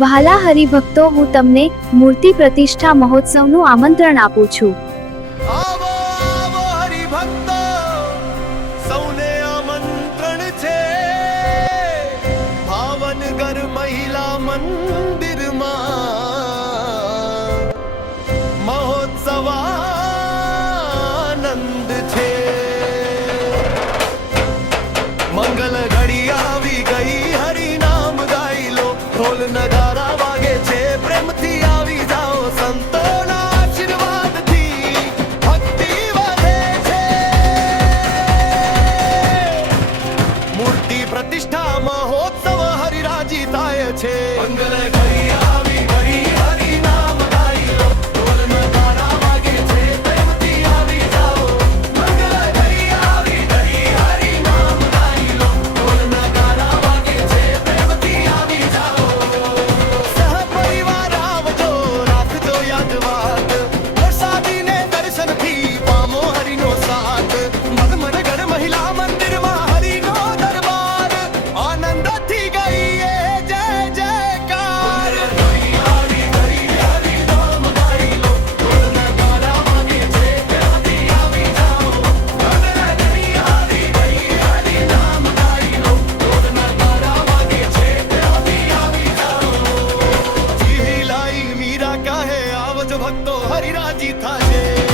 વહાલા હરિભક્તો હું તમને મૂર્તિ પ્રતિષ્ઠા મહોત્સવનું આમંત્રણ આપું છું. આવો આવો હરિભક્તો, સૌને આમંત્રણ છે. ભાવનગર મહિલા મંદિરમાં મહોત્સવ take. भक्तो हरिराजी था जे